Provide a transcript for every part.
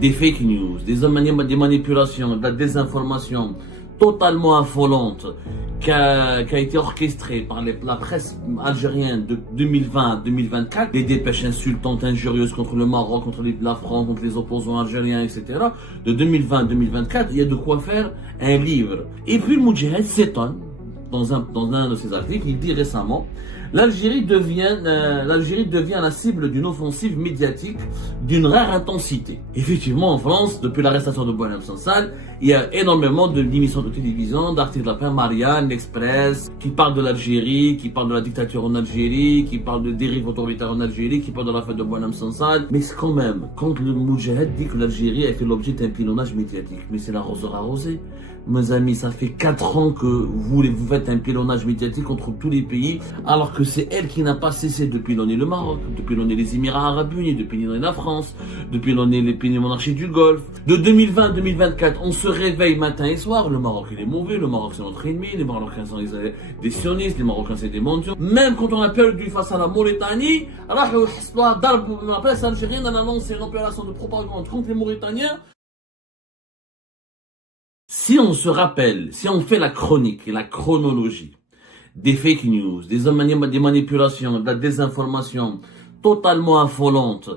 des fake news, des manipulations, de la désinformation totalement affolante qui a été orchestrée par la presse algérienne de 2020 à 2024, des dépêches insultantes, injurieuses contre le Maroc, contre la France, contre les opposants algériens, etc. De 2020 à 2024, il y a de quoi faire un livre. Et puis le Moudjahid s'étonne, dans un de ses articles, il dit récemment: l'Algérie devient la cible d'une offensive médiatique d'une rare intensité. Effectivement, en France, depuis l'arrestation de Boualem Sansal, il y a énormément d'émissions de télévision, d'articles de la presse, Marianne, l'Express, qui parlent de l'Algérie, qui parlent de la dictature en Algérie, qui parlent de dérives autoritaires en Algérie, qui parlent de la fête de Boualem Sansal. Mais c'est quand même, quand le Moudjahid dit que l'Algérie a fait l'objet d'un pilonnage médiatique, mais c'est l'arroseur arrosé. Mes amis, ça fait 4 ans que vous faites un pilonnage médiatique contre tous les pays, alors que c'est elle qui n'a pas cessé de pilonner le Maroc, de pilonner les Émirats Arabes Unis, de pilonner la France, de pilonner les pays monarchies du Golfe. De 2020 à 2024, on se réveille matin et soir, le Maroc il est mauvais, le Maroc c'est notre ennemi, les Marocains sont des sionistes, les Marocains c'est des mondiaux. Même quand on a perdu face à la Mauritanie, la presse algérienne a annoncé une opération de propagande contre les Mauritaniens. Si on se rappelle, si on fait la chronique et la chronologie des fake news, des manipulations, de la désinformation totalement affolante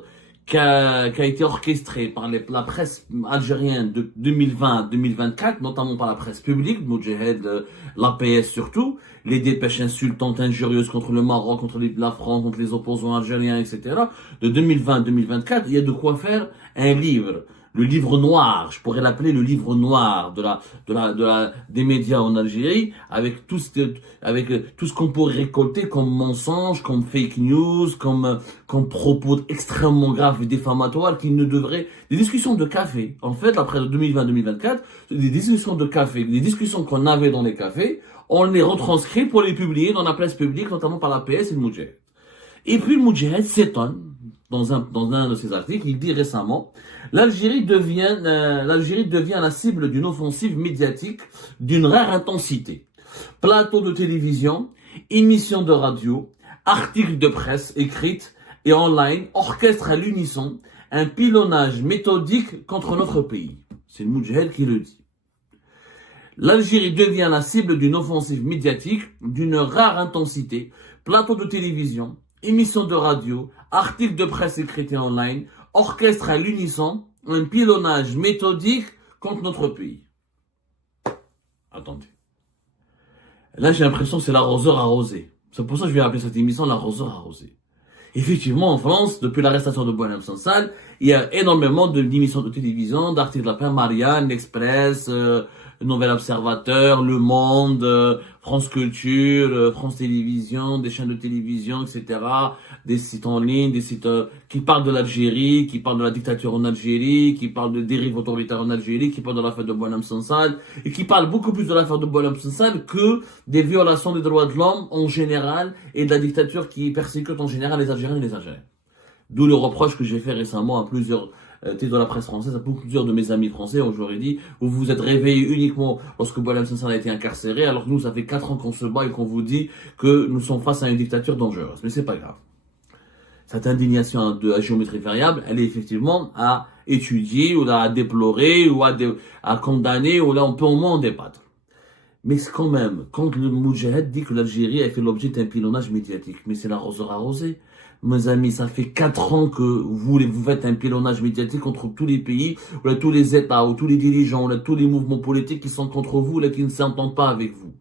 qui a été orchestrée par la presse algérienne de 2020 à 2024, notamment par la presse publique, Moudjahid, l'APS surtout, les dépêches insultantes, injurieuses contre le Maroc, contre la France, contre les opposants algériens, etc. De 2020 à 2024, il y a de quoi faire un livre. Le livre noir, je pourrais l'appeler le livre noir des médias en Algérie, avec tout ce qu'on pourrait récolter comme mensonges, comme fake news, comme propos extrêmement graves et diffamatoires qui ne devraient, des discussions de café. En fait, après 2020-2024, des discussions de café, des discussions qu'on avait dans les cafés, on les retranscrit pour les publier dans la presse publique, notamment par la PS et le Moudjahid. Et puis le Moudjahid s'étonne, dans un de ses articles, il dit récemment: l'Algérie devient la cible d'une offensive médiatique d'une rare intensité. Plateaux de télévision, émissions de radio, articles de presse écrites et online orchestrent à l'unisson un pilonnage méthodique contre notre pays. C'est le Moudjahid qui le dit. L'Algérie devient la cible d'une offensive médiatique d'une rare intensité. Plateaux de télévision, émissions de radio, articles de presse écrits et online, orchestre à l'unisson un pilonnage méthodique contre notre pays. Attendez. Là, j'ai l'impression que c'est l'arroseur arrosé. C'est pour ça que je vais appeler cette émission l'arroseur arrosé. Effectivement, en France, depuis l'arrestation de Boualem Sansal, il y a énormément d'émissions de télévision, d'articles de la presse, Marianne, l'Express, Nouvel Observateur, Le Monde, France Culture, France Télévisions, des chaînes de télévision, etc., des sites en ligne, des sites qui parlent de l'Algérie, qui parlent de la dictature en Algérie, qui parlent de dérives autoritaires en Algérie, qui parlent de l'affaire de Boualem Sansal, et qui parlent beaucoup plus de l'affaire de Boualem Sansal que des violations des droits de l'homme en général et de la dictature qui persécute en général les Algériens et les Algériens. D'où le reproche que j'ai fait récemment à plusieurs de la presse française, à plusieurs de mes amis français, où je leur ai dit: vous vous êtes réveillés uniquement lorsque Boualem Sansal a été incarcéré, alors que nous, ça fait 4 ans qu'on se bat et qu'on vous dit que nous sommes face à une dictature dangereuse. Mais c'est pas grave. Cette indignation à géométrie variable, elle est effectivement à étudier, ou à déplorer, ou à condamner, ou là on peut au moins en débattre. Mais c'est quand même, quand le Moudjahid dit que l'Algérie a fait l'objet d'un pilonnage médiatique, mais c'est l'arroseur arrosé. Mes amis, ça fait 4 ans que vous faites un pilonnage médiatique contre tous les pays, ou là, tous les États, ou tous les dirigeants, ou là, tous les mouvements politiques qui sont contre vous, là, qui ne s'entendent pas avec vous.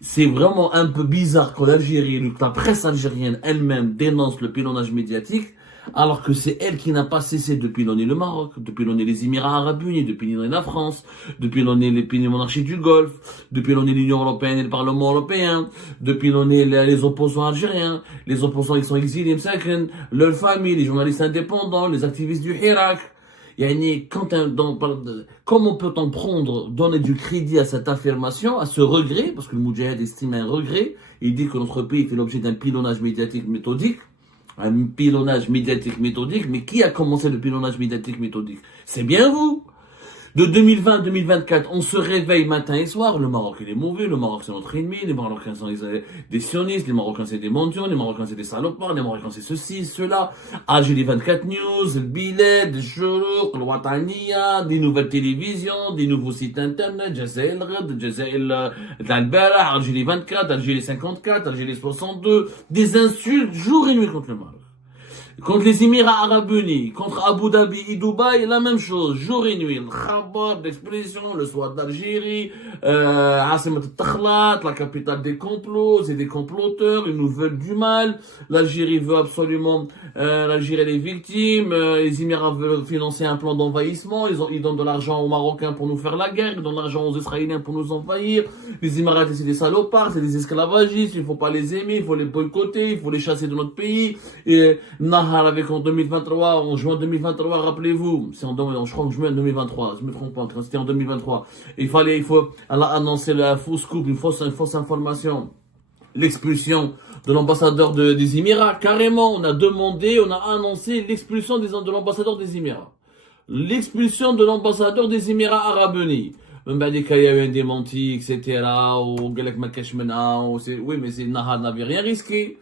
C'est vraiment un peu bizarre que l'Algérie, que la presse algérienne elle-même dénonce le pilonnage médiatique, alors que c'est elle qui n'a pas cessé de pilonner le Maroc, de pilonner les Émirats Arabes Unis, de pilonner la France, de pilonner les pays monarchies du Golfe, de pilonner l'Union Européenne et le Parlement Européen, de pilonner les opposants algériens, les opposants qui sont exilés, leurs familles, les journalistes indépendants, les activistes du Hirak. Comment peut-on donner du crédit à cette affirmation, à ce regret, parce que le Moudjahid estime un regret, il dit que notre pays fait l'objet d'un pilonnage médiatique méthodique, mais qui a commencé le pilonnage médiatique méthodique? C'est bien vous. De 2020 à 2024, on se réveille matin et soir. Le Maroc, il est mauvais. Le Maroc, c'est notre ennemi. Les Marocains sont des sionistes. Les Marocains, c'est des mendiants. Les Marocains, c'est des salopards. Les Marocains, c'est ceci, cela. Algérie 24 News, le Biled, le Chourouk, le Watania, des nouvelles télévisions, des nouveaux sites internet, Jazair Red, Jazair Al-Bara, Algérie 24, Algérie 54, Algérie 62. Des insultes jour et nuit contre le Maroc. Contre les Émirats Arabes Unis, contre Abu Dhabi et Dubaï, la même chose, jour et nuit. Le khabar d'expression, le soir d'Algérie, Asimat al-Takhlat, la capitale des complots et des comploteurs, une nouvelle du mal. L'Algérie veut absolument, l'Algérie elle est victime, les Émirats veulent financer un plan d'envahissement, ils donnent de l'argent aux Marocains pour nous faire la guerre, ils donnent de l'argent aux Israéliens pour nous envahir. Les Émirats c'est des salopards, c'est des esclavagistes, il faut pas les aimer, il faut les boycotter, il faut les chasser de notre pays. Et, avec en 2023, en juin 2023, rappelez-vous, c'est je crois en juin 2023, je me trompe pas, c'était en 2023. Elle a annoncé la fausse scoop, une fausse information, l'expulsion de l'ambassadeur des Émirats. Carrément, on a annoncé l'expulsion de l'ambassadeur des Émirats. L'expulsion de l'ambassadeur des Émirats Arabes Unis. Même il y a eu un démenti, etc. Ou Galek Makashmena, oui, mais Nahar n'avait rien risqué.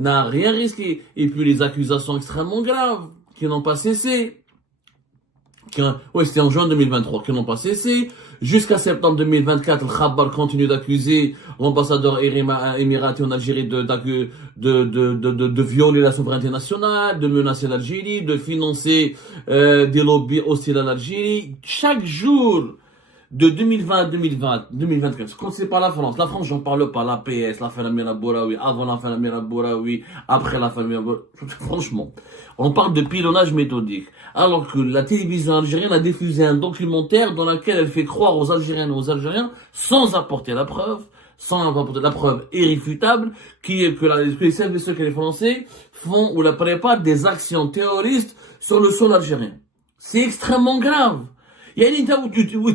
N'a rien risqué. Et puis les accusations extrêmement graves, qui n'ont pas cessé. C'était en juin 2023, qui n'ont pas cessé. Jusqu'à septembre 2024, le Khabar continue d'accuser l'ambassadeur émiraté en Algérie de violer la souveraineté nationale, de menacer l'Algérie, de financer des lobbies hostiles à l'Algérie. Chaque jour, de 2020 à 2024, quand c'est pas la France, j'en parle pas, l'APS, la fin Amira Bouraoui, avant la fin Amira Bouraoui, après la fin Amira Bouraoui, franchement, on parle de pilonnage méthodique, alors que la télévision algérienne a diffusé un documentaire dans lequel elle fait croire aux Algériennes et aux Algériens, sans apporter la preuve irréfutable, que les services secrets français font ou la préparent des actions terroristes sur le sol algérien. C'est extrêmement grave. يعني انت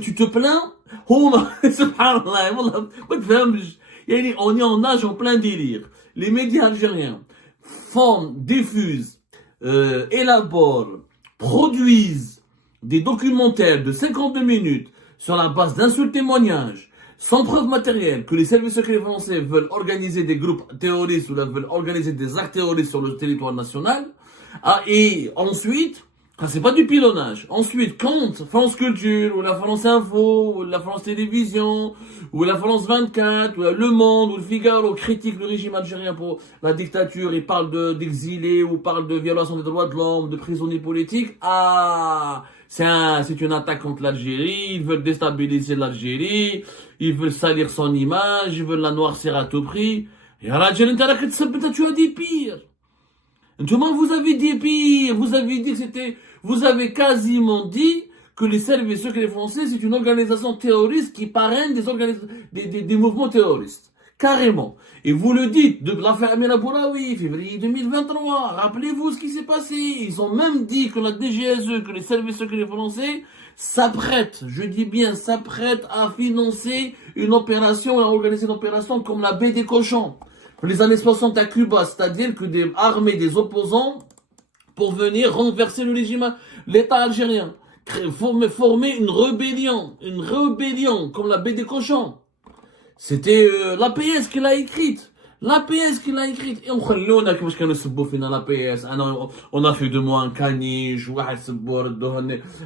tu te plains هما سبحان الله والله ما تفهمش يعني on est en âge en plein délire. Les médias algériens diffusent, élaborent, produisent des documentaires de 52 minutes sur la base d'un seul témoignage, sans preuve matérielle, que les services secrets français veulent organiser des groupes terroristes ou veulent organiser des actes terroristes sur le territoire national. Et ensuite, c'est pas du pilonnage. Ensuite, quand France Culture, ou la France Info, ou la France Télévision, ou la France 24, ou Le Monde, ou le Figaro critique le régime algérien pour la dictature et parle d'exilés, ou parle de violation des droits de l'homme, de prisonniers politiques, c'est une attaque contre l'Algérie, ils veulent déstabiliser l'Algérie, ils veulent salir son image, ils veulent la noircir à tout prix. Et à la tu as dit pire. Vous avez dit pire, vous avez quasiment dit que les services secrets français, c'est une organisation terroriste qui parraine des mouvements terroristes. Carrément. Et vous le dites, de l'affaire Amira Bouraoui, février 2023, rappelez-vous ce qui s'est passé. Ils ont même dit que la DGSE, que les services secrets français s'apprêtent, je dis bien s'apprêtent à financer une opération, à organiser une opération comme la baie des cochons. Les années 60 à Cuba, c'est-à-dire que des armées des opposants pour venir renverser le régime, l'État algérien, former une rébellion comme la baie des cochons. C'était l'APS qui l'a écrite. L'APS qui l'a écrite. Et on a fait de moi un caniche,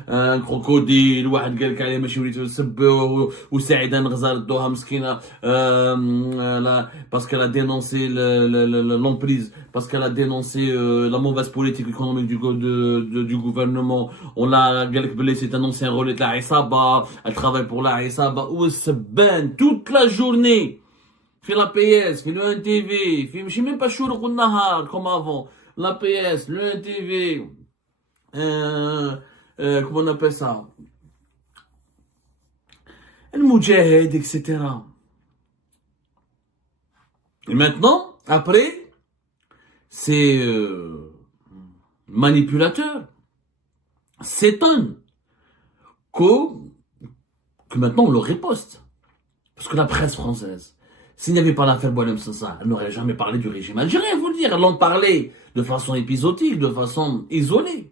un crocodile, parce qu'elle a dénoncé l'emprise, parce qu'elle a dénoncé la mauvaise politique économique du gouvernement. On l'a, c'est un ancien relais de la Isaba, elle travaille pour la Isaba, toute la journée. في l'APS, في le NTV, في ماشي même pas شروق والنهار comme avant. L'APS, le NTV, comment on appelle ça? Le Moudjahid, etc. Et maintenant, après, ces manipulateurs s'étonnent que maintenant on leur riposte. Parce que la presse française, s'il n'y avait pas l'affaire Boualem Sansal, elle n'aurait jamais parlé du régime algérien, faut le dire. Elle en parlait de façon épisodique, de façon isolée.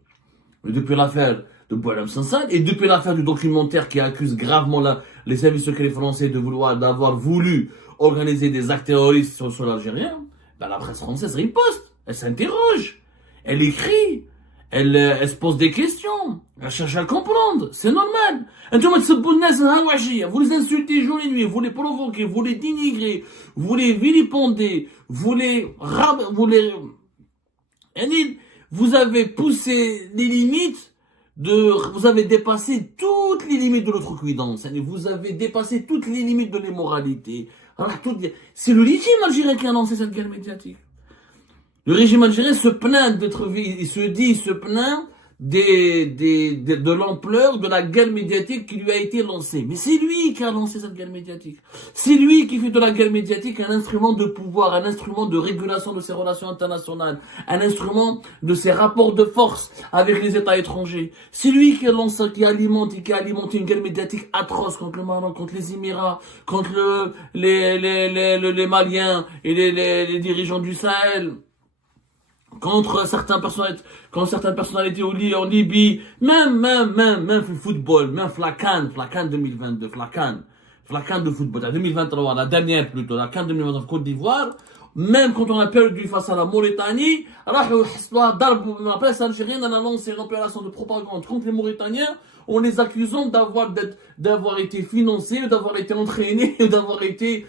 Mais depuis l'affaire de Boualem Sansal, et depuis l'affaire du documentaire qui accuse gravement les services secrets français d'avoir voulu organiser des actes terroristes sur le sol algérien, ben la presse française riposte, elle s'interroge, elle écrit, elle se pose des questions, elle cherche à comprendre, c'est normal. Vous les insultez jour et nuit, vous les provoquez, vous les dénigrez, vous les vilipendez, vous avez poussé les limites vous avez dépassé toutes les limites de l'outrecuidance, vous avez dépassé toutes les limites de l'immoralité. C'est le régime algérien qui a lancé cette guerre médiatique. Le régime algérien se plaint il se plaint de l'ampleur de la guerre médiatique qui lui a été lancée. Mais c'est lui qui a lancé cette guerre médiatique. C'est lui qui fait de la guerre médiatique un instrument de pouvoir, un instrument de régulation de ses relations internationales, un instrument de ses rapports de force avec les États étrangers. C'est lui qui a alimenté une guerre médiatique atroce contre le Maroc, contre les Émirats, contre les Maliens et les dirigeants du Sahel. Contre certaines personnalités en Libye, même le football, même la CAN 2022, la CAN de football, la 2023, la dernière plutôt, la CAN 2023 Côte d'Ivoire, même quand on a perdu face à la Mauritanie, la presse algérienne a lancé une opération de propagande contre les Mauritaniens en les accusant d'avoir été financés, d'avoir été entraînés, d'avoir été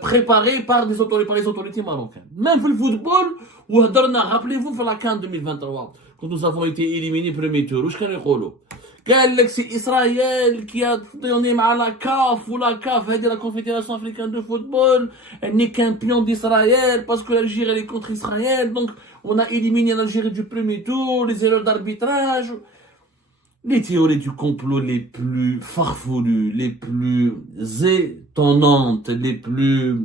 préparés par les autorités marocaines. Même le football, rappelez-vous, la CAN 2023, quand nous avons été éliminés premier tour, c'est Israël qui a donné à la CAF, ou la CAF, la Confédération africaine de football, elle n'est qu'un pion d'Israël, parce que l'Algérie elle est contre Israël, donc on a éliminé l'Algérie du premier tour, les erreurs d'arbitrage. Les théories du complot les plus farfelues, les plus étonnantes, les plus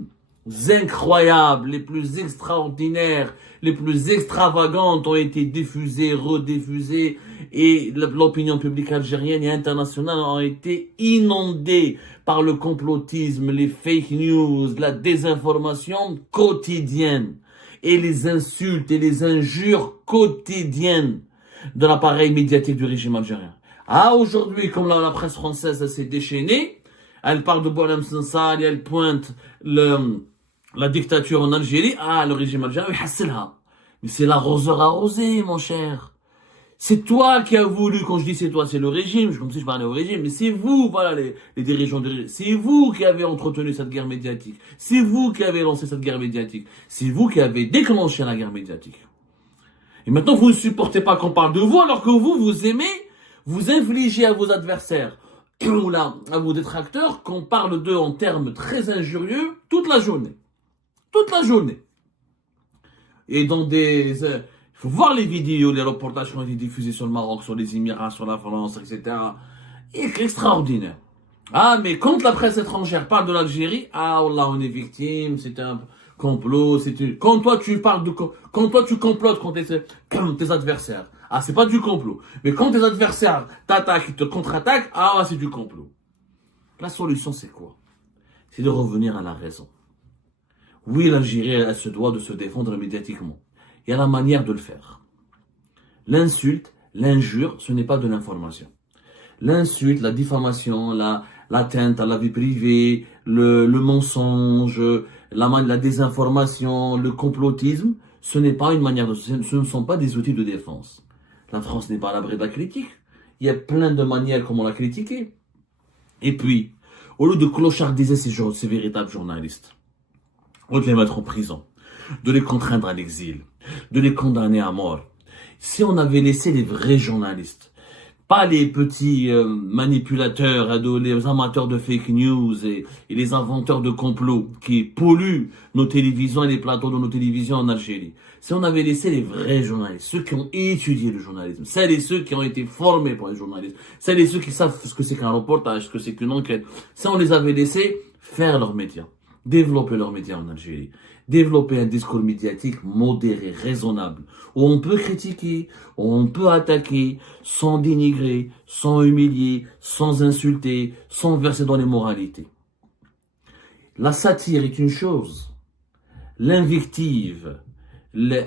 incroyables, les plus extraordinaires, les plus extravagantes ont été diffusées, rediffusées, et l'opinion publique algérienne et internationale ont été inondées par le complotisme, les fake news, la désinformation quotidienne et les insultes et les injures quotidiennes de l'appareil médiatique du régime algérien. Ah, aujourd'hui, comme la presse française s'est déchaînée, elle parle de Boualem Sansal et elle pointe la dictature en Algérie. Ah, le régime algérien, mais c'est l'arroseur arrosé, mon cher. C'est toi qui as voulu, quand je dis c'est toi, c'est le régime, comme si je parlais au régime, mais c'est vous, voilà, les dirigeants du régime. C'est vous qui avez entretenu cette guerre médiatique. C'est vous qui avez lancé cette guerre médiatique. C'est vous qui avez déclenché la guerre médiatique. Et maintenant, vous ne supportez pas qu'on parle de vous, alors que vous aimez, vous infligez à vos adversaires, ou là, à vos détracteurs, qu'on parle d'eux en termes très injurieux toute la journée. Toute la journée. Et dans il faut voir les vidéos, les reportages qui ont été diffusés sur le Maroc, sur les Émirats, sur la France, etc. Et c'est extraordinaire. Ah, mais quand la presse étrangère parle de l'Algérie, ah, là, on est victime, c'est un complot, quand toi tu complotes contre tes adversaires, ah, c'est pas du complot. Mais quand tes adversaires t'attaquent, ils te contre-attaquent, ah, c'est du complot. La solution, c'est quoi? C'est de revenir à la raison. Oui, l'Algérie, elle se doit de se défendre médiatiquement. Il y a la manière de le faire. L'insulte, l'injure, ce n'est pas de l'information. L'insulte, la diffamation, l'atteinte à la vie privée, le mensonge, la désinformation, le complotisme, ce n'est pas une manière ce ne sont pas des outils de défense. La France n'est pas à l'abri de la critique. Il y a plein de manières comment la critiquer. Et puis, au lieu de clochardiser ces véritables journalistes, au lieu de les mettre en prison, de les contraindre à l'exil, de les condamner à mort, si on avait laissé les vrais journalistes, pas les petits manipulateurs, les amateurs de fake news et les inventeurs de complots qui polluent nos télévisions et les plateaux de nos télévisions en Algérie. Si on avait laissé les vrais journalistes, ceux qui ont étudié le journalisme, celles et ceux qui ont été formés pour les journalistes, celles et ceux qui savent ce que c'est qu'un reportage, ce que c'est qu'une enquête, si on les avait laissés faire leurs médias, développer leurs médias en Algérie, développer un discours médiatique modéré, raisonnable, où on peut critiquer, où on peut attaquer, sans dénigrer, sans humilier, sans insulter, sans verser dans les moralités. La satire est une chose, l'invective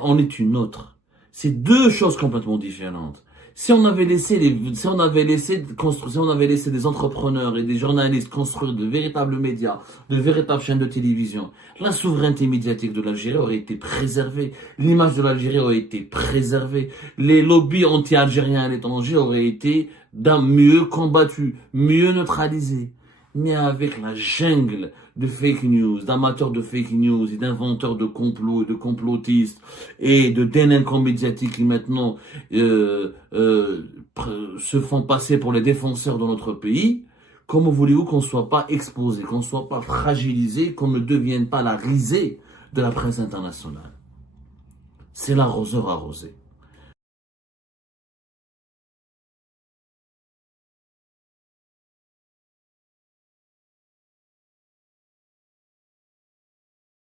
en est une autre. C'est deux choses complètement différentes. Si on avait laissé si on avait laissé construire, si on avait laissé des entrepreneurs et des journalistes construire de véritables médias, de véritables chaînes de télévision, la souveraineté médiatique de l'Algérie aurait été préservée, l'image de l'Algérie aurait été préservée, les lobbies anti-algériens à l'étranger auraient été mieux combattus, mieux neutralisés. Mais avec la jungle de fake news, d'amateurs de fake news et d'inventeurs de complots et de complotistes et de délinquants médiatiques qui maintenant se font passer pour les défenseurs de notre pays, comment voulez-vous qu'on ne soit pas exposé, qu'on ne soit pas fragilisé, qu'on ne devienne pas la risée de la presse internationale? C'est l'arroseur arrosé.